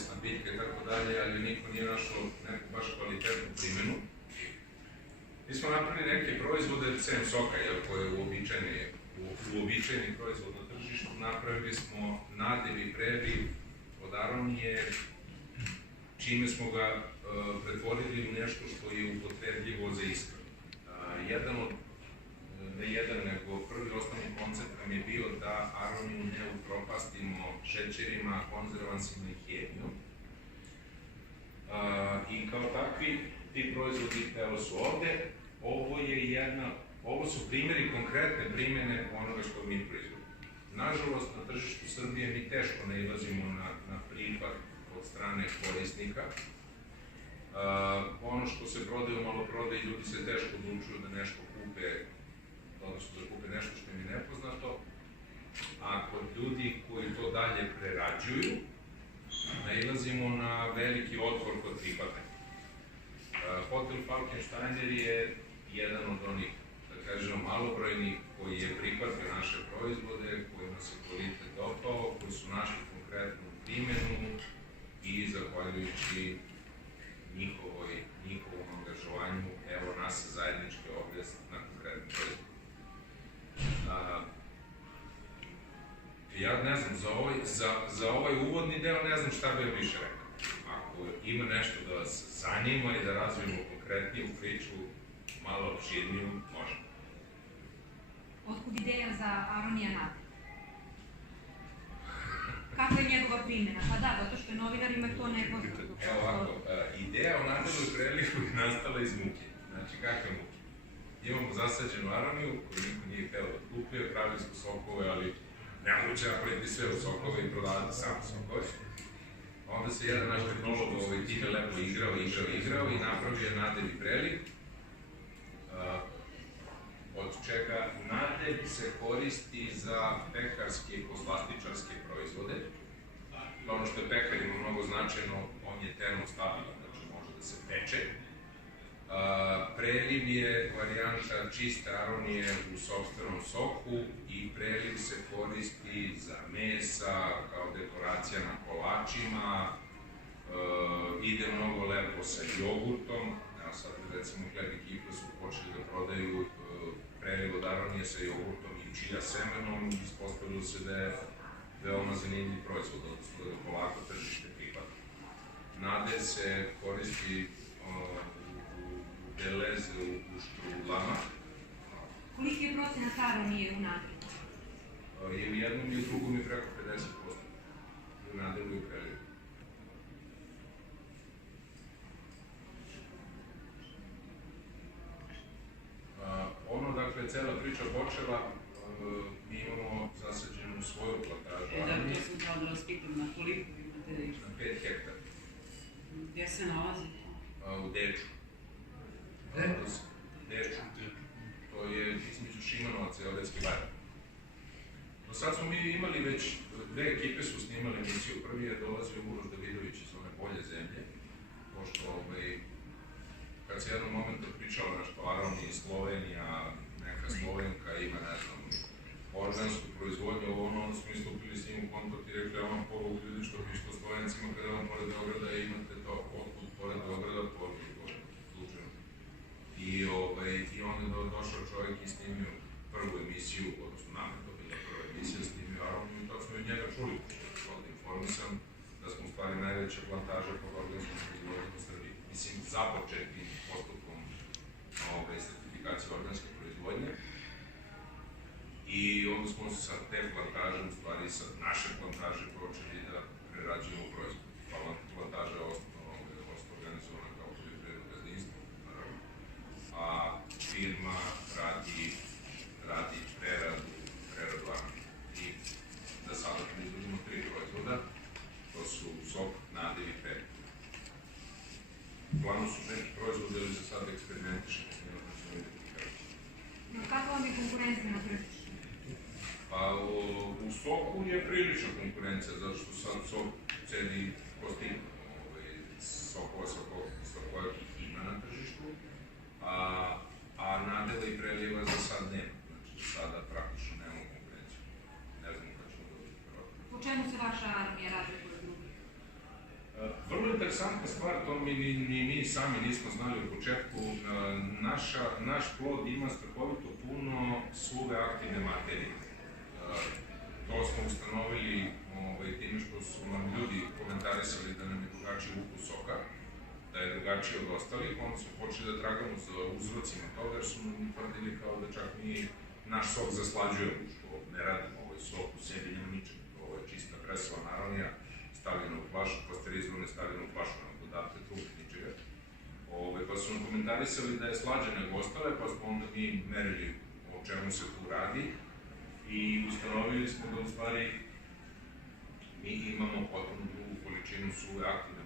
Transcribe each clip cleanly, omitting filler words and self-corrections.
nezavisna biljka i tako dalje, ali niko nije našao neku baš kvalitetnu primjenu. Mi smo napravili neke proizvode, sem soka, koji je uobičajeni proizvod na tržištu, napravili smo nadev i preliv od aronije, čime smo ga pretvorili u nešto što je upotrebljivo za ishranu. Nego prvi osnovni koncept nam je bio da aroniju ne upropastimo šećerima, konzervansima i hemijom. I kao takvi, ti proizvodi evo su ovde. Ovo su primjeri, konkretne primjene onoga što mi proizvodimo. Nažalost, na tržištu Srbije mi teško nailazimo na prihvat od strane korisnika. Ono što se prodaje u maloprodaji, ljudi se teško odlučuju da nešto kupe, odnosno da kupe nešto što im je nepoznato, a kod ljudi koji to dalje prerađuju, nailazimo na veliki otpor kod prihvatanja. Hotel Falkensteiner je jedan od onih, da kažemo, malobrojnih koji je prihvatio naše proizvode, kojima se kvalitet dopao, koji su našli konkretnu primjenu i zahvaljujući njihovom angažovanju, evo nas zajednički ovdje na konkretnu proizvodu. Ja ne znam, za ovaj uvodni deo ne znam šta bih više rekao. Ako ima nešto da vas zanima i da razvijemo konkretniju priču, malo opširniju, možemo. Otkud ideja za aronija nadev? Kakva je njegova primjena? Pa da, zato što je novinarima to nepoznato. Evo ovako, ideja o nadevu i prelivu je nastala iz muke. Znači, kakve muke? Imamo zasađenu aroniju koju niko nije hteo da otkupuje, pravili smo sokove, ali nemoguće napraviti sve od sokove i prodavati samo sokove. Onda se jedan naš tehnolog time lepo igrao i napravio je nadev i preliv, od čega nadev se koristi za pekarske i poslastičarske proizvode. Ono što je pekarima mnogo značajno, on je termostabilan, znači može da se peče. Preliv je varijanta čiste aronije u sopstvenom soku i preliv se koristi za mesa, kao dekoracija na kolačima, ide mnogo lepo sa jogurtom. Evo sad, recimo, Hleb i Kifle su počeli da prodaju preliv od aronije sa jogurtom i čija semenom, ispostavilo se da je veoma zanimljiv proizvod, odnosno da ga polako tržište prihvata. Nadev se koristi beleze u štrudlama. Koliki je procenat aronije u nadevu? I u jednom i u drugom je preko 50%. U nadevu i u prelivu. Dakle, cela priča počela, mi imamo zasađenu svoju plantažu. Da, to sam kao da vas pitam, na koliko imate? Na 5 hektara. Gdje se nalazi? U Deču. Deču. To je između Šimanovaca i Odetske Bare. Do sad smo mi imali već, dve ekipe su snimali emisiju. Prvi je dolazio Uroš Davidović iz one bolje zemlje, pošto kad se jednom momentu pričalo nešto o aroniji, Slovenija, neka Slovenka ima, ne znam, organsku proizvodnju, onda smo istupili s njim u kontakt i rekli, ja vam poruku ljudi što pišete Slovencima kada vam pored Beograda imate to, otkud pored Beograda, pored slučajno. I onda je došao čovjek i snimio prvu emisiju, odnosno nam je to bila prva emisija, snimio aroniju i tad smo od njega čuli, ovdje informisan, da smo u stvari najveća plantaža po organskom proizvodnju u Srbiji. Mislim, započetnim postupkom sertifikacije organske proizvodnje. I onda smo se sa te plantaže, u stvari sa naše plantaže, počeli da prerađujemo proizvod. Plantaža je ostao organizovana kao poljoprivredno gazdinstvo, naravno. A firma radi preradu aronije. I da sada proizvodimo 3 proizvoda, to su sok, nadev i preliv. U planu su neki proizvode, ali za sada eksperimentišemo. Kakva vam je konkurencija na tržištu? Pa u soku je prilična konkurencija, zato što sad sok ceni kostim. Sokova ima na tržištu, a nadeva i preliva za sad nema. Znači, za sada praktično nemamo konkurenciju. Ne znam kada ćemo dobiti prvo. Po čemu se vaša aronija razlikuje od drugih? interesantna stvar, to ni mi sami nismo znali u početku. Naš plod ima strahovito puno suve aktivne materije. To smo ustanovili time što su nam ljudi komentarisali da nam je drugačiji ukus soka, da je drugačiji od ostalih, onda smo počeli da tragamo za uzrocima toga, jer su nam tvrdili kao da čak mi naš sok zaslađujemo, što ne radimo. Ovo je sok u sebi, nema ničega. Ovo je čista presova naravnija, stavljena u flašu, pasterizovana je stavljena u flašu, nam dodate trug, ničega. Pa su nam komentarisali da je slađe nego ostale, pa smo onda mi merili o čemu se tu radi i ustanovili smo da u stvari mi imamo potpuno drugu količinu suve aktivne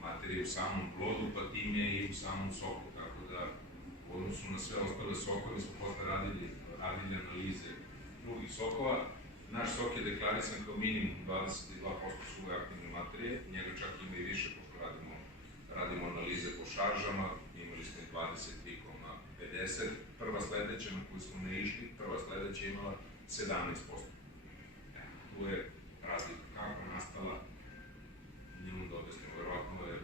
materije u samom plodu, pa tim je i u samom soku, tako da u odnosu na sve ostale sokove smo posle radili analize drugih sokova. Naš sok je deklarisan kao minimum 22% suve aktivne materije, njega čak ima i više, pošto radimo analize po šaržama, imali smo i 23,50. Prva sledeća na koju smo ne išli, imala 17%. Tu je razlika kako nastala, njemu da objasnimo, verovatno je, da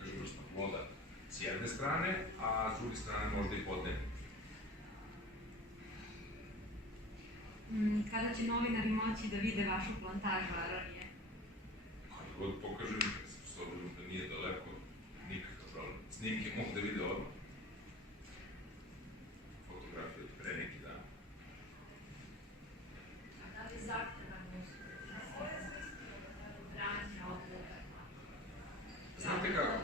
kažem, vrsta ploda s jedne strane, a s druge strane možda i podnevno. Kada će novinari moći da vide vašu plantažu aronije? Kada god pokažem, s obzirom da nije daleko, nikakav problem. Snimke mogu da vide odmah. Fotografije od pre neki dan. A da li zahtevano branje odlogama? Znate kako?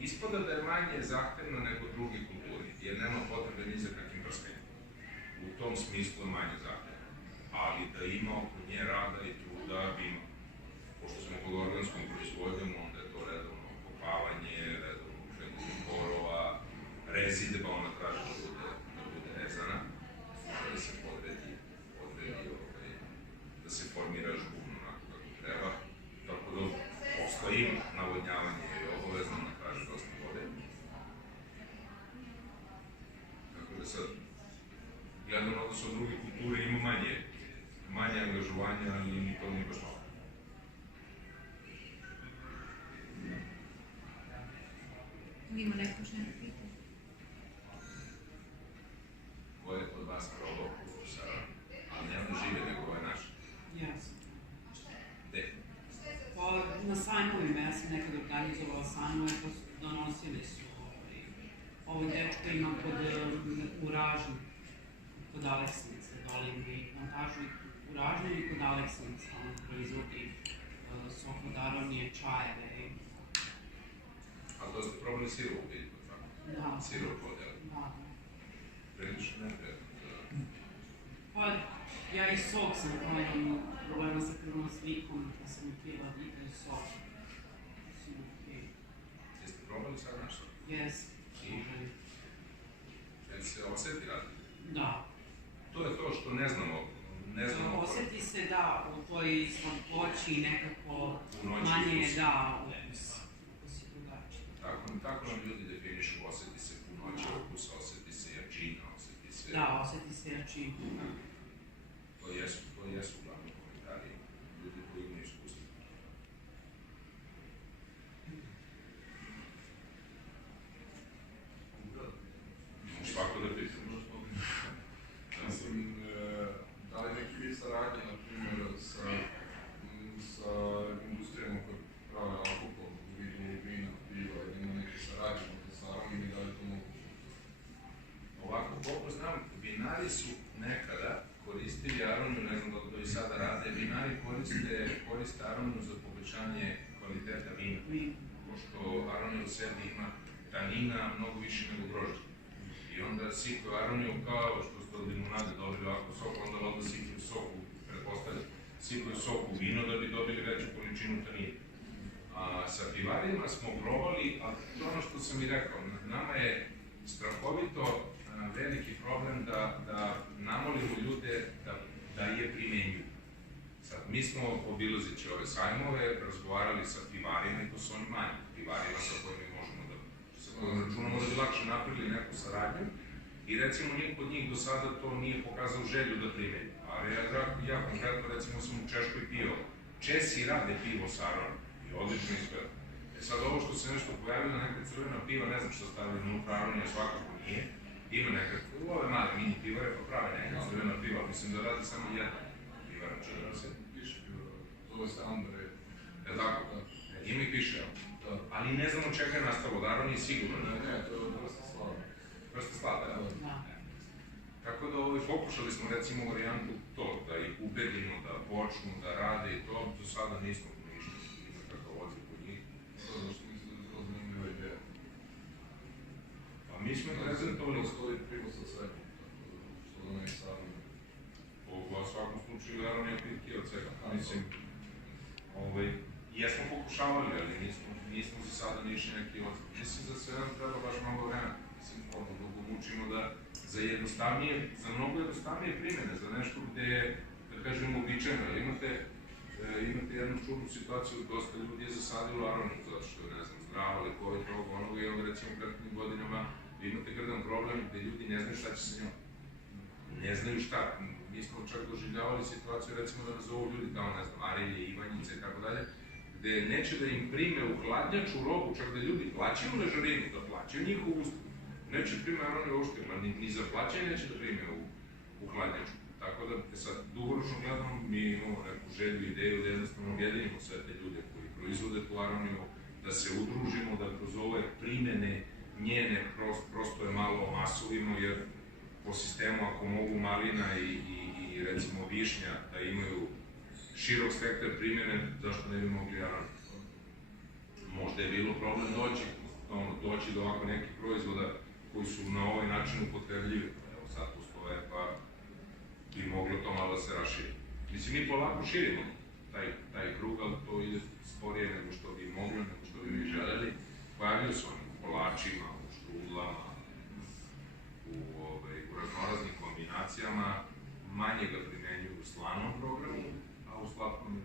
Ispada da je manje zahtevno nego drugi kulturi, jer nema potrebe ni za kakvim prskanjem. U tom smislu je manje zahtevno. Ali da ima oko nje rada i truda bi ima. Pošto smo pod organskom proizvodnjom, onda je to redovno okopavanje, redovno ušenje korova, rezide, pa ona traži da bude rezana, da se podredi, da se formira žbun onako kako treba. Tako da posla ima, navodnjavanje je obavezno, ona traži dosta vode. Tako da sad, gledano da su od druge kulture ima manje angažovanja, ali ni to nije baš malo. Ima neko što ne pita? Ko je od vas probao kupus aron? Ali ne ono žive, nego ko je naš? Jasno. Gde? Pa na sajmovima, ja sam nekad organizovala sajmove, pa donosili su ovo dečko ima u Ražnju, kod Aleksnice, dole ima plantažu u Ražnju i kod Aleksnice, on proizvodi sok od aronije, čajeve. A to ste probali sirovu biljku, tako? Da. Sirov podjel. Da. Prilično neprijatno. Pa ja i sok sam kao imam problema sa krvnom slikom, pa sam pila i sok. Jeste probali sad naš sok? Jes. I? Jel se oseti razlika? Da. To je to što ne znamo. Osjeti se da u toj slatkoći nekako manje je da ukus. Ukus je drugačiji. Tako nam ljudi definišu, osjeti se punoća ukusa, osjeti se jačina, osjeti se... Da, osjeti se jačina. To jesu uglavnom komentari ljudi koji imaju iskustvo. Svako da pitam. Da li neki vid saradnje, na primjer, sa industrijama koje prave alkohol u vidu vina, piva, ima neke saradnje sa aronijom i da li to moguće? Ovako, koliko znam, vinari su nekada koristili aroniju, ne znam da to i sada rade, vinari koriste aroniju za povećanje kvaliteta vina. Pošto aronija u sebi ima tanina mnogo više nego grožđa. I onda sipaju aroniju kao što ste od limunade dobili ovako sok, onda sipaju sok u, pretpostavljam, sipaju sok u vino da bi dobili veću količinu tanina. Sa pivarijama smo probali, a to ono što sam i rekao, nama je strahovito veliki problem da namolimo ljude da je primenjuju. Sad, mi smo obilazeći ove sajmove, razgovarali sa pivarima i to su oni manji pivarima sa kojima možemo sa kojim računamo da bi lakše napravili neku saradnju i recimo niko od njih do sada to nije pokazao želju da primeni. Ali ja konkretno recimo sam u Češkoj pio Česi rade pivo sa aronom i odlično izgleda. E sad ovo što se nešto pojavilo, neka crvena piva, ne znam što stavili unutra aronija, svakako nije. Ima nekakve, ove male mini pivare pa prave neka crvena piva, mislim da radi samo jedna pivara, čini se. Piše pivara, zove se Ambre. Je tako? Ima i piše, ali ne znam od čega je nastalo, od aronije sigurno. Ne, to je vrsta slada. Vrsta slada, ja? Da. Tako da pokušali smo recimo varijantu to, da ih ubedimo da počnu da rade i to, do sada nismo ništa nekakav odziv od njih. To je što mislim da je to zanimljiva ideja. Pa mi smo prezentovali... Postoji pivo sa sebom, tako da ne i sami. U svakom slučaju, aronija pitke od svega. Mislim, jesmo pokušavali, ali nismo za sada nišli neki odziv. Mislim da sve nam treba baš mnogo vremena. Mislim, dugo mučimo da za mnogo jednostavnije primjene, za nešto gde je, da kažem, uobičajeno. Imate jednu čudnu situaciju, dosta ljudi je zasadilo aroniju, zato što je, ne znam, zdravo, lekovit, ovoga, onoga, i onda recimo u prethodnim godinama imate grdan problem gde ljudi ne znaju šta će sa njom. Ne znaju šta. Mi smo čak doživljavali situaciju, recimo da nazovu ljudi kao, ne znam, Arilje, Ivanjice i tako dalje, gde neće da im prime u hladnjaču robu, čak da ljudi plaćaju ležarinu, da plaćaju njihovu uslugu. Neće prime aroniju uopšte, ni za plaćanje neće da prime u hladnjaču. Tako da, sad, dugoročno gledamo, mi imamo neku želju, ideju da jednostavno objedinimo sve te ljude koji proizvode tu aroniju, da se udružimo, da kroz ove primene njene prosto je malo masovimo, jer po sistemu ako mogu malina i recimo višnja da imaju širok spektar primjene, zašto ne bi mogli aroniju? Možda je bilo problem doći do ovako nekih proizvoda koji su na ovaj način upotrebljivi. Evo sad postoje, pa bi moglo to malo da se raširi. Mislim, mi polako širimo taj krug, ali to ide sporije nego što bi moglo, nego što bi mi želeli. Pojavljaju se oni u kolačima, u štrudlama, u raznoraznim kombinacijama, manje ga primenjuju u slanom programu, a u slatkom